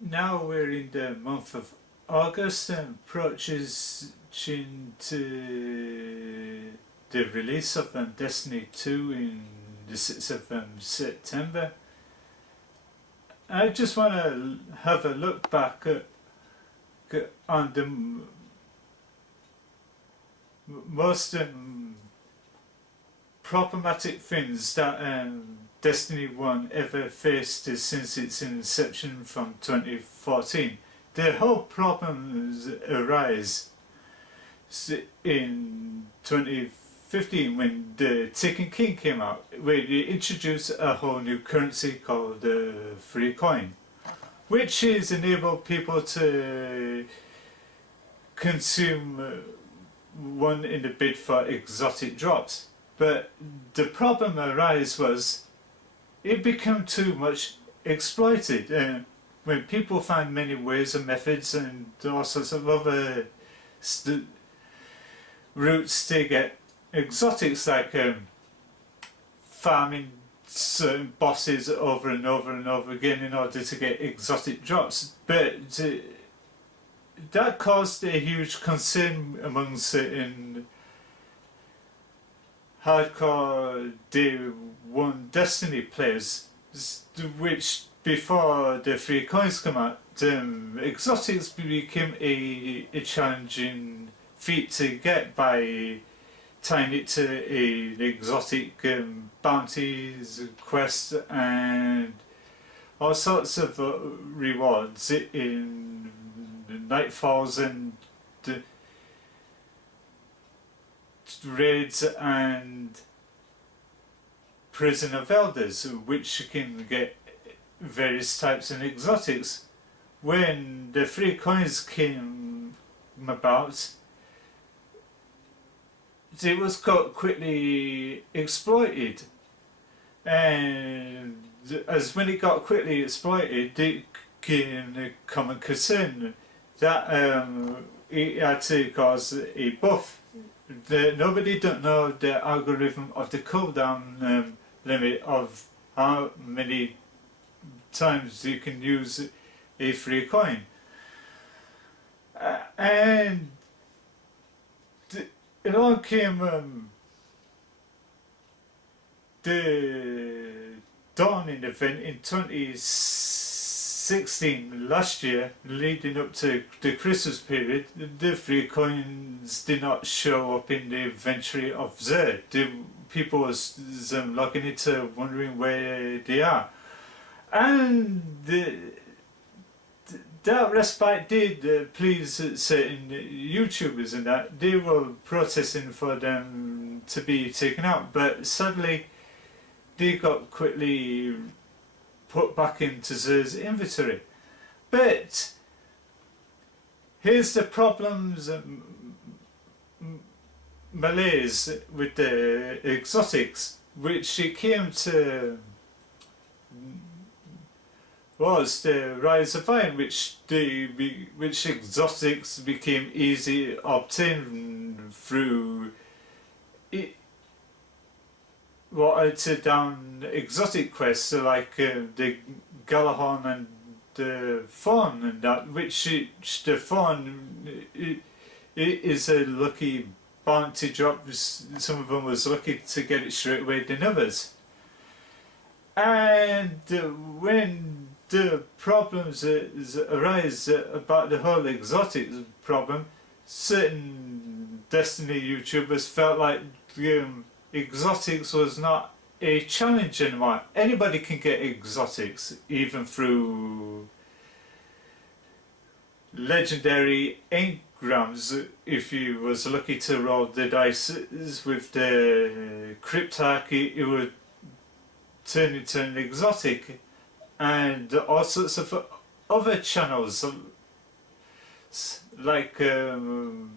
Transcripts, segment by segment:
Now we're in the month of August and approaches to the release of Destiny 2 in the 6th of September. I just want to have a look back on the most problematic things that Destiny 1 ever faced since its inception from 2014. The whole problems arise in 2015 when the Taken King came out, where they introduced a whole new currency called free coin, which has enabled people to consume one in the bid for exotic drops. But the problem arise was it became too much exploited. When people find many ways and methods and all sorts of other routes to get exotics, like farming certain bosses over and over and over again in order to get exotic drops. But that caused a huge concern among certain hardcore Day 1 Destiny players, which before the free coins come out, exotics became a challenging feat to get by tying it to an exotic bounties, quests and all sorts of rewards in nightfalls and raids and prison of elders, which can get various types of exotics. When the free coins came about, it was quickly exploited, and as when it got quickly exploited, it became a common concern that it had to cause a buff. Nobody don't know the algorithm of the cooldown limit of how many times you can use a free coin, and it all came the dawning event in 2016, last year, leading up to the Christmas period. The free coins did not show up in the inventory of Zerd. The people was logging into wondering where they are, and that respite did please certain YouTubers, and that they were protesting for them to be taken out, but sadly they got quickly put back into Zerd's inventory. But here's the problems, malaise with the exotics, which it came to was the rise of iron, which exotics became easy obtained through watered down exotic quests like the Galahorn and the Fawn, and that, which the Fawn is a lucky bounty drop. Some of them was lucky to get it straight away than others. And when the problems arise about the whole exotic problem, certain Destiny YouTubers felt like exotics was not a challenge anymore. Anybody can get exotics, even through legendary engrams, if you was lucky to roll the dice with the Cryptarchy, it would turn into an exotic. And all sorts of other channels, like doing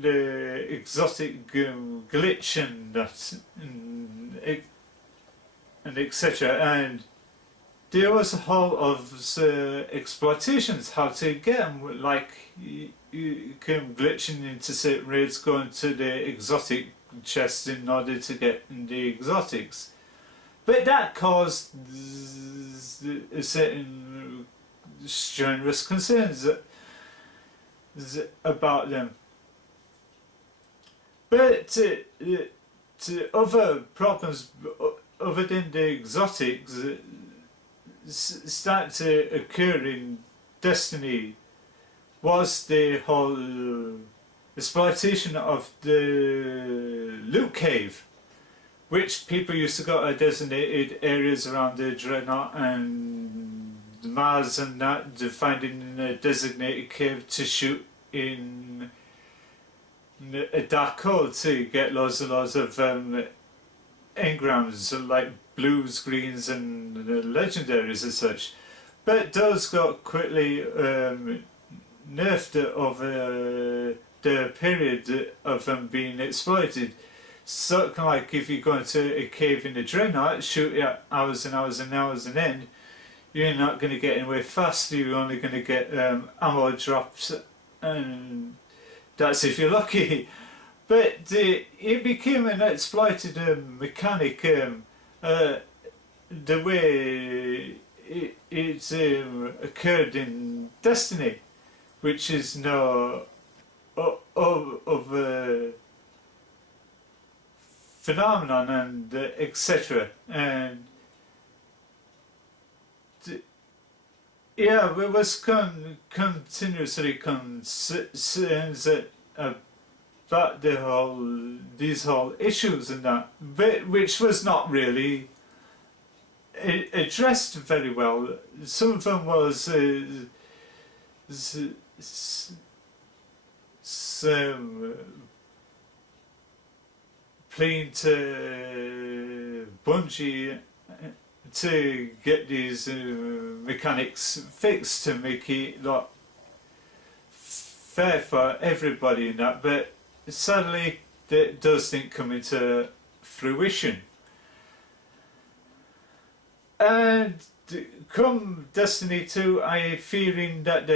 the exotic glitch and that, and etc. And there was a whole of exploitations, how to get them, like you come glitching into certain raids, going to the exotic chests in order to get the exotics. But that caused a certain strenuous concerns about them. But to other problems other than the exotics start to occur in Destiny was the whole exploitation of the loot cave, which people used to go to designated areas around the Dreadnought and Mars and that, to find in a designated cave to shoot in a dark hole to get loads and loads of engrams like blues, greens and legendaries and such. But those got quickly nerfed over the period of them being exploited. So kind of like if you go into a cave in the Dreadnought, shoot it hours and hours and hours and end, you're not going to get anywhere fast, you're only going to get ammo drops, and that's if you're lucky. But it became an exploited mechanic, the way it occurred in Destiny, which is no of phenomenon and etc. And yeah, there was continuously concerns about these whole issues and that, but which was not really addressed very well. Some of them was some playing to Bungie to get these mechanics fixed to make it like fair for everybody in that, but sadly that does not come into fruition. And come Destiny 2, I fearing that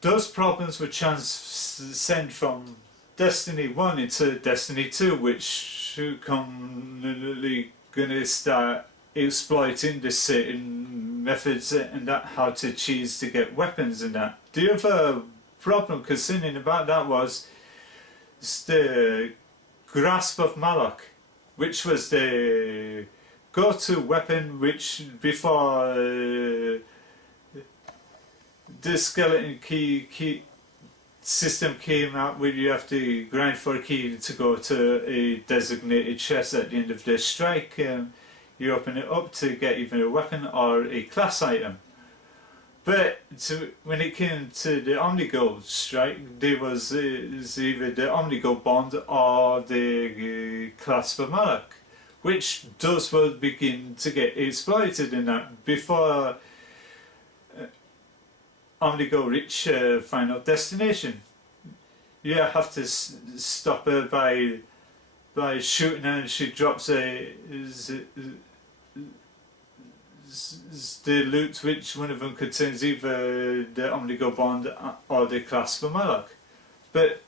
those problems would transcend from Destiny 1 into Destiny 2, which commonly gonna start exploiting the certain methods and that, how to cheese to get weapons and that. The other problem concerning about that was the Grasp of Malok, which was the go-to weapon which before the skeleton key system came out, where you have to grind for a key to go to a designated chest at the end of the strike. You open it up to get either a weapon or a class item. But when it came to the Omnigold strike, there was either the Omnigold bond or the Clasp of Malak, which those will begin to get exploited in that before Omnigo reach final destination. You have to stop her by shooting her, and she drops the loot, which one of them contains either the Omnigo bond or the Clasp of Malak. But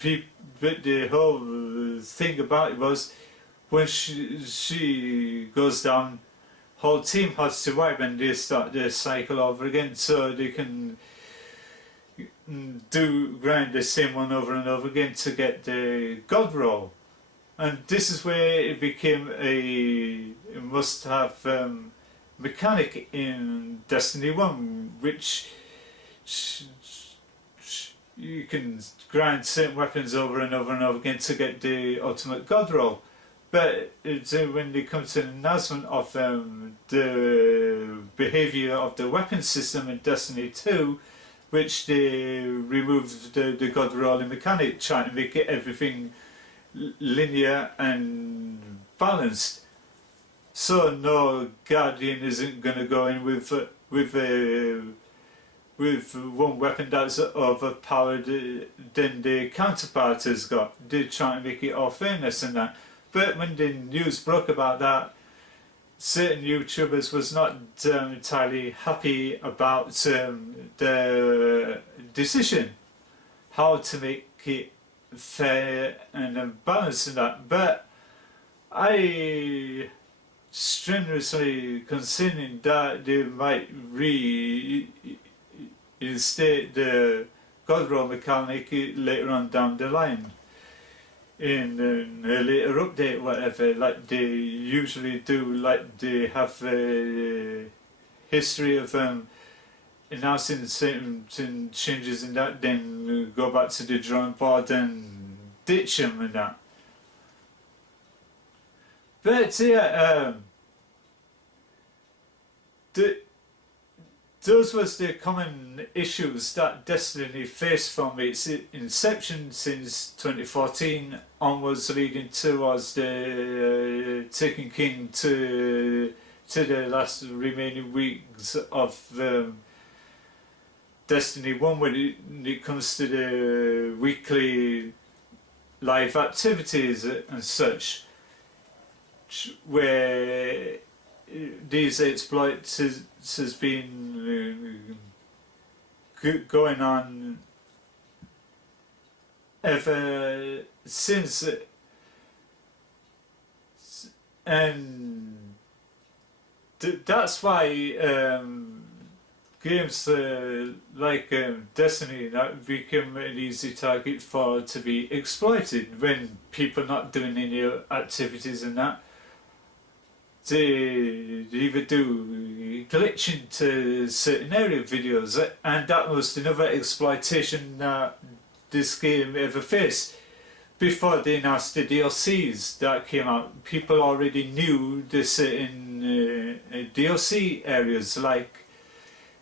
the whole thing about it was, when she goes down, whole team has to wipe and they start their cycle over again, so they can grind the same one over and over again to get the god roll. And this is where it became a must-have mechanic in Destiny 1, which you can grind certain weapons over and over and over again to get the ultimate god roll. But when they come to the announcement of the behaviour of the weapon system in Destiny 2, which they removed the god rolling mechanic, trying to make it everything linear and balanced. So no Guardian isn't going to go in with one weapon that's overpowered than the counterpart has got. They're trying to make it all fairness and that. But when the news broke about that, certain YouTubers was not entirely happy about the decision, how to make it fair and balanced and that. But I strenuously considering that they might reinstate the God roll mechanic later on down the line in a later update, whatever, like they usually do. Like they have a history of announcing certain changes in that, then go back to the drawing board and ditch them and that. But yeah, those was the common issues that Destiny faced from its inception since 2014 onwards, leading towards the Taken King to the last remaining weeks of Destiny 1 when it comes to the weekly live activities and such, where these exploits has been going on ever since, and that's why games like Destiny that become an easy target for to be exploited when people not doing any activities and that. They either do glitch into certain area videos, and that was another exploitation that this game ever faced. Before they announced the DLCs that came out, people already knew the certain DLC areas, like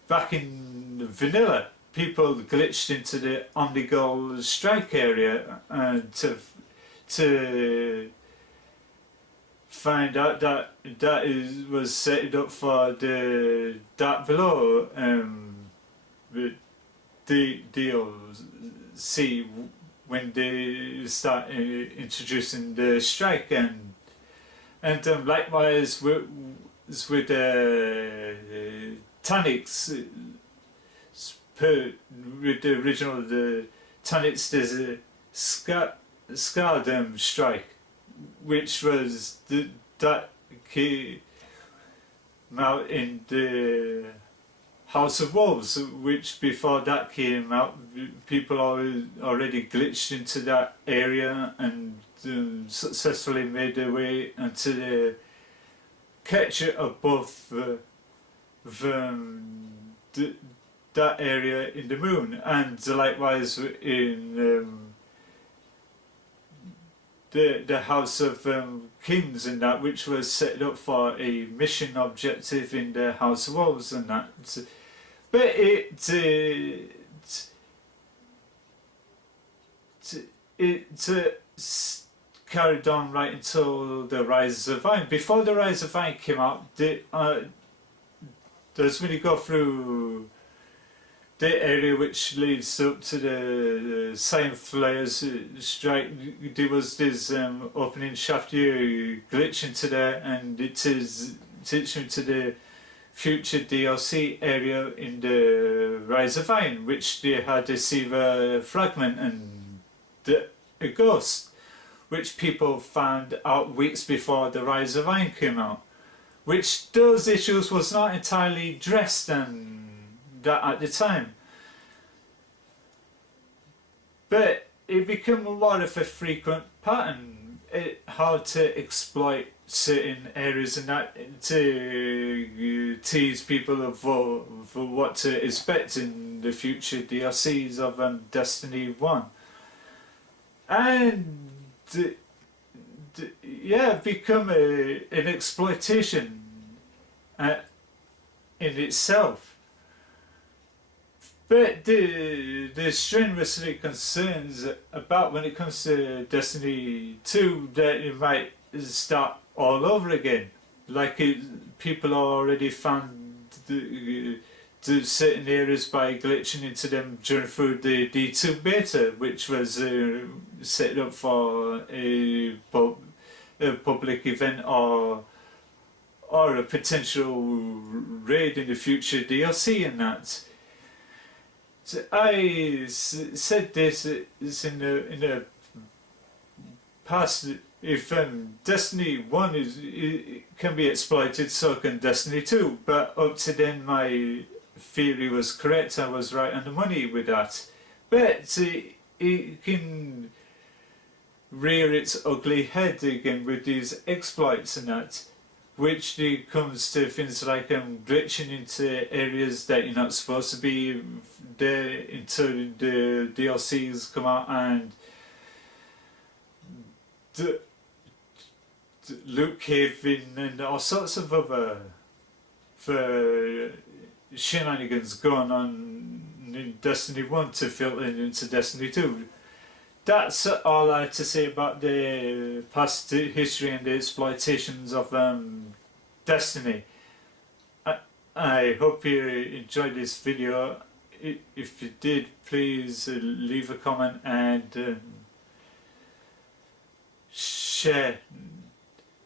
back in vanilla, people glitched into the Omnigol strike area to find out that was set up for the Dark Below the DLC when they start introducing the strike, and likewise with Taniks, with the original Taniks, there's a Skardom strike, which was that came out in the House of Wolves, which before that came out, people already glitched into that area and successfully made their way into the catcher above that area in the moon, and likewise in the House of Kings and that, which was set up for a mission objective in the House of Wolves and that. But it carried on right until the Rise of Iron. Before the Rise of Iron came out, there's when you go through the area which leads up to the Science Flares strike, there was this opening shaft you glitch into there, and it takes you to the future DLC area in the Rise of Iron, which they had a silver fragment and a ghost, which people found out weeks before the Rise of Iron came out, which those issues was not entirely addressed and that at the time. But it became more of a frequent pattern, how to exploit certain areas and that to tease people of what to expect in the future DLCs of Destiny 1. And yeah, become an exploitation in itself. But the strenuously concerns about when it comes to Destiny 2 that it might start all over again. Like people already found the certain areas by glitching into them through the D2 beta, which was set up for a public event or or a potential raid in the future DLC and that. So I said this is in the past. If Destiny 1 it can be exploited, so can Destiny 2. But up to then, my theory was correct. I was right on the money with that. But it can rear its ugly head again with these exploits and that, which comes to things like glitching into areas that you're not supposed to be there until the DLCs come out, and the loot caving and all sorts of other shenanigans going on in Destiny 1 to filter into Destiny 2. That's all I have to say about the past history and the exploitations of Destiny. I hope you enjoyed this video. If you did, please leave a comment and share.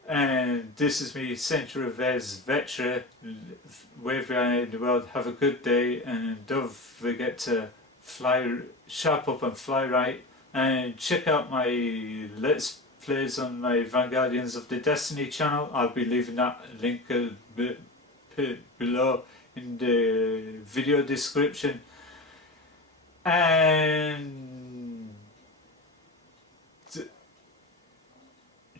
And this is me, Centrevez, Vectra, wherever you are in the world. Have a good day, and don't forget to fly sharp up and fly right. And check out my Let's Plays on my Vanguardians of the Destiny channel. I'll be leaving that link below in the video description. And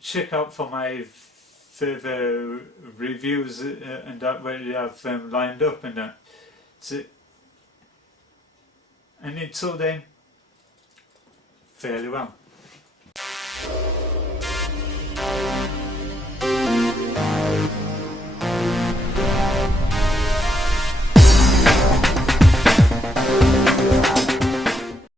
check out for my further reviews and that where you have lined up and that. So, and until then, fairly well.